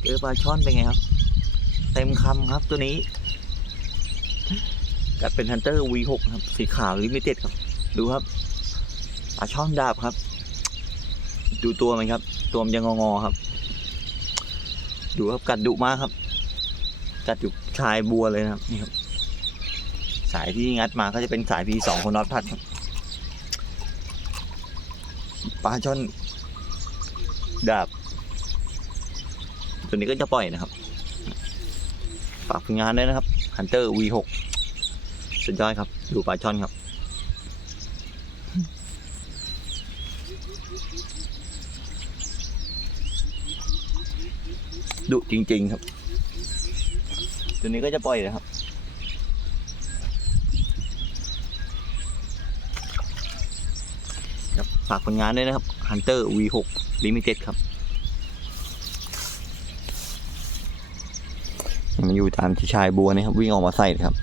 เจอปลาช่อนเป็นไงครับ เต็มคำครับตัวนี้กัดเป็นฮันเตอร์ V6 ครับ สีขาวลิมิเต็ดครับ ดูครับปลาช่อนดาบครับ ดูตัวมันครับ ตัวมันยังงอๆครับ ดูครับกัดดุมากครับ กัดอยู่ชายบัวเลยนะครับนี่ครับ สายที่งัดมาก็จะเป็นสาย P2 คนน็อตพัดครับปลาช่อน ดาบ ตัวนี้ก็จะปล่อยนะครับ ฝากผลงานด้วยนะครับ Hunter V6 สุดยอดครับ ดูปลาช่อนครับ ดุจริง ๆ ครับ ตัวนี้ก็จะปล่อยนะครับ ครับ ฝากผลงานด้วยนะครับ Hunter V6 Limited ครับมันอยู่ตามที่ชายบัวนะครับ วิ่งออกมาใส่ครับ